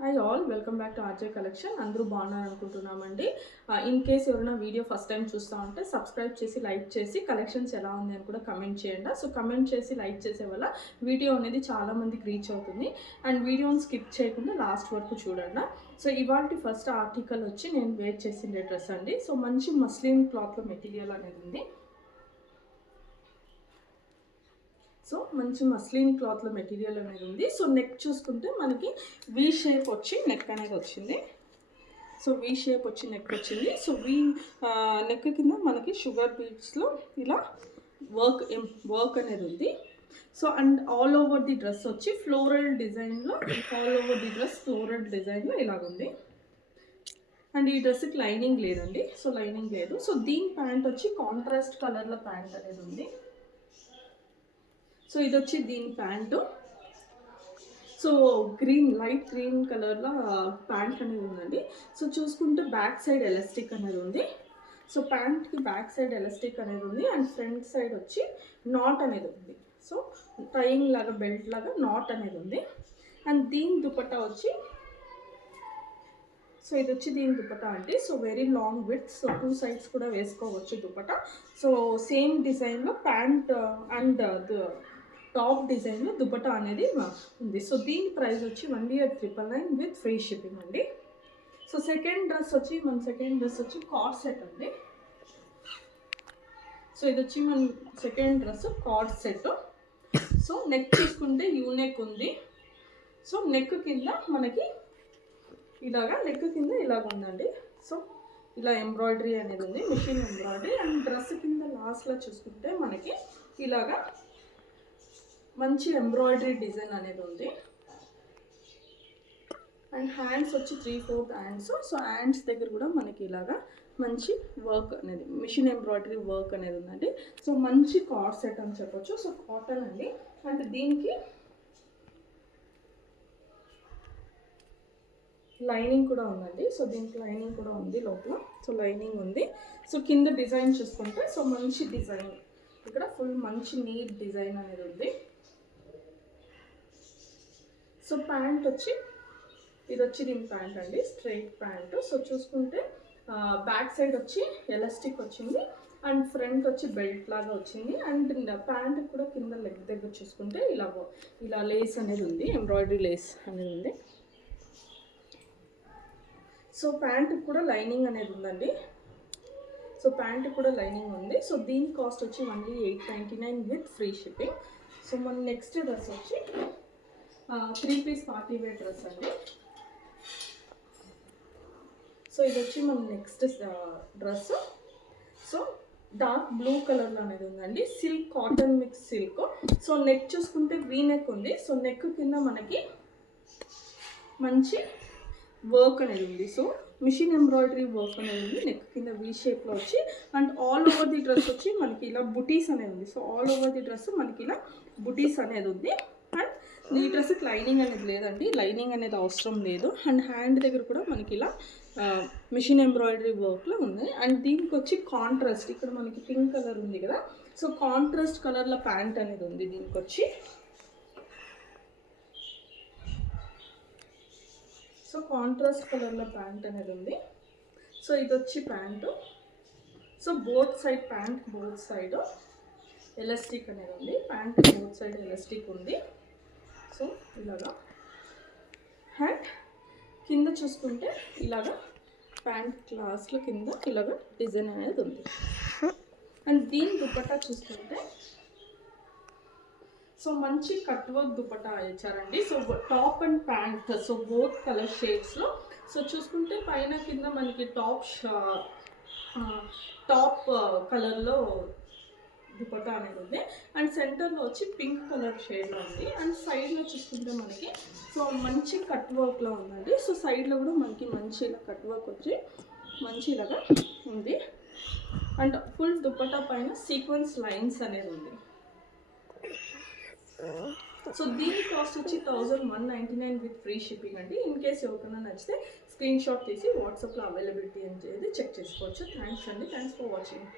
Hi all, welcome back to RJ collection. అందరూ బాగున్నారు అనుకుంటున్నామండి. ఇన్ కేస్ ఎవరైనా వీడియో ఫస్ట్ టైం చూస్తూ ఉంటే సబ్స్క్రైబ్ చేసి లైక్ చేసి కలెక్షన్స్ ఎలా ఉంది అని కూడా కమెంట్ చేయండి. సో కమెంట్ చేసి లైక్ చేసే వల్ల వీడియో అనేది చాలామందికి రీచ్ అవుతుంది. అండ్ వీడియోని స్కిప్ చేయకుండా లాస్ట్ వరకు చూడండి. సో ఇవాళ ఫస్ట్ ఆర్టికల్ వచ్చి నేను వేర్ చేసిన డ్రెస్ అండి. సో మంచి మస్లిన్ క్లాత్లో మెటీరియల్ అనేది ఉంది. సో మంచి మస్లిన్ క్లాత్లో మెటీరియల్ అనేది ఉంది. సో నెక్ చూసుకుంటే మనకి వీ షేప్ వచ్చి నెక్ అనేది వచ్చింది. సో వీ షేప్ వచ్చి నెక్ వచ్చింది. సో నెక్ కింద మనకి షుగర్ బీడ్స్లో ఇలా వర్క్ అనేది ఉంది. So and all over the dress వచ్చి ఫ్లోరల్ డిజైన్లో ఇలాగుంది. అండ్ ఈ డ్రెస్కి లైనింగ్ లేదండి. సో లైనింగ్ లేదు. సో దీని ప్యాంట్ వచ్చి కాంట్రాస్ట్ కలర్లో ప్యాంట్ అనేది ఉంది. సో ఇది వచ్చి దీని ప్యాంటు. సో లైట్ గ్రీన్ కలర్లో ప్యాంట్ అనేది ఉందండి. సో చూసుకుంటే బ్యాక్ సైడ్ ఎలాస్టిక్ అనేది ఉంది. సో ప్యాంట్కి బ్యాక్ సైడ్ ఎలాస్టిక్ అనేది ఉంది. అండ్ ఫ్రంట్ సైడ్ వచ్చి నాట్ అనేది ఉంది. సో టైయింగ్ లాగా బెల్ట్ లాగా నాట్ అనేది ఉంది. అండ్ దీని దుపట్టా వచ్చి ఇది వచ్చి దీని దుపట్టా అండి. So very long width. So 2 sides కూడా వేసుకోవచ్చు దుపట్టా. సో సేమ్ డిజైన్లో ప్యాంట్ అండ్ టాప్ డిజైన్లో దుపట్టా అనేది ఉంది. సో దీని ప్రైస్ వచ్చి 1,999 విత్ ఫ్రీ షిప్పింగ్ అండి. సో సెకండ్ డ్రెస్ వచ్చి కార్డ్ సెట్ అండి. సో ఇది వచ్చి మన second dress card set. So neck చూసుకుంటే యూ నెక్ ఉంది. సో నెక్ కింద మనకి ఇలాగ ఉందండి. సో ఇలా ఎంబ్రాయిడరీ అనేది ఉంది, మిషన్ ఎంబ్రాయిడరీ. అండ్ డ్రెస్ కింద లాస్ట్లో చూసుకుంటే మనకి ఇలాగా మంచి ఎంబ్రాయిడరీ డిజైన్ అనేది ఉంది. అండ్ హ్యాండ్స్ వచ్చి 3/4 హ్యాండ్స్. సో హ్యాండ్స్ దగ్గర కూడా మనకి ఇలాగా మంచి వర్క్ అనేది, మిషన్ ఎంబ్రాయిడరీ వర్క్ అనేది ఉందండి. సో మంచి కార్డ్ సెట్ అని చెప్పొచ్చు. సో కాటన్ అండి. అండ్ దీనికి లైనింగ్ కూడా ఉందండి. సో దీనికి లైనింగ్ కూడా ఉంది లోపల. సో లైనింగ్ ఉంది. సో కింద డిజైన్ చూసుకుంటే సో మంచి డిజైన్, ఇక్కడ ఫుల్ మంచి నీట్ డిజైన్ అనేది ఉంది. సో ప్యాంట్ వచ్చి ఇది వచ్చి దీని ప్యాంట్ అండి, స్ట్రైట్ ప్యాంట్. సో చూసుకుంటే బ్యాక్ సైడ్ వచ్చి ఎలాస్టిక్ వచ్చింది. అండ్ ఫ్రంట్ వచ్చి బెల్ట్ లాగా వచ్చింది. అండ్ ప్యాంట్ కూడా కింద లెగ్ దగ్గర చూసుకుంటే ఇలా లేస్ అనేది ఉంది, ఎంబ్రాయిడరీ లేస్ అనేది ఉంది. సో ప్యాంట్ కూడా లైనింగ్ అనేది ఉందండి. సో ప్యాంట్ కూడా లైనింగ్ ఉంది. సో దీని కాస్ట్ వచ్చి 899 విత్ ఫ్రీ షిప్పింగ్. సో మన నెక్స్ట్ డ్రెస్ వచ్చి 3-పీస్ పార్టీ వేర్ డ్రెస్ అండి. సో ఇది వచ్చి మన next dress. So dark blue కలర్లో అనేది ఉందండి. Silk, cotton mix silk. So neck చూసుకుంటే వీ నెక్ ఉంది. సో నెక్ కింద మనకి మంచి వర్క్ అనేది ఉంది. సో మిషన్ ఎంబ్రాయిడరీ వర్క్ అనేది ఉంది నెక్ కింద వీ షేప్లో వచ్చి. And all over the dress వచ్చి మనకి ఇలా బుటీస్ అనేది ఉంది. So all over the dress మనకి ఇలా బుటీస్ అనేది ఉంది. అండ్ ఈ డ్రెస్కి లైనింగ్ అనేది లేదండి, లైనింగ్ అనేది అవసరం లేదు. అండ్ హ్యాండ్ దగ్గర కూడా మనకి ఇలా మిషన్ ఎంబ్రాయిడరీ వర్క్లో ఉంది. అండ్ దీనికి వచ్చి కాంట్రాస్ట్, ఇక్కడ మనకి పింక్ కలర్ ఉంది కదా. సో కాంట్రాస్ట్ కలర్లో ప్యాంట్ అనేది ఉంది దీనికి వచ్చి. సో కాంట్రాస్ట్ కలర్లో ప్యాంట్ అనేది ఉంది. సో ఇది వచ్చి pant. So both side elastic అనేది ఉంది. ప్యాంట్ బోత్ సైడ్ ఎలాస్టిక్ ఉంది. సో ఇలాగా హ్యాండ్ కింద చూసుకుంటే ఇలాగా ప్యాంట్ క్లాస్లో కింద ఇలాగా డిజైన్ అనేది ఉంది. అండ్ దీని దుపట్టా చూసుకుంటే సో మంచి కట్ వర్క్ దుపట్టా ఇచ్చారండి. So top and pant, so both colour షేడ్స్లో. సో చూసుకుంటే పైన కింద మనకి టాప్ కలర్లో దుపట్టా అనేది ఉంది. అండ్ సెంటర్లో వచ్చి పింక్ కలర్ షేడ్లో ఉంది. అండ్ సైడ్లో చూసుకుంటే మనకి సో మంచి కట్ వర్క్లో ఉందండి. సో సైడ్లో కూడా మనకి మంచి ఇలా కట్ వర్క్ వచ్చి మంచి ఇలాగా ఉంది. అండ్ ఫుల్ దుపట్టా పైన సీక్వెన్స్ లైన్స్ అనేది ఉంది. సో దీని కాస్ట్ వచ్చి 1,199 విత్ ఫ్రీ షిప్పింగ్ అండి. ఇన్ కేస్ ఎవరికైనా నచ్చితే స్క్రీన్ షాట్ తీసి వాట్సాప్లో అవైలబిలిటీ అనేది చెక్ చేసుకోవచ్చు. థ్యాంక్స్ అండి. Thanks for watching.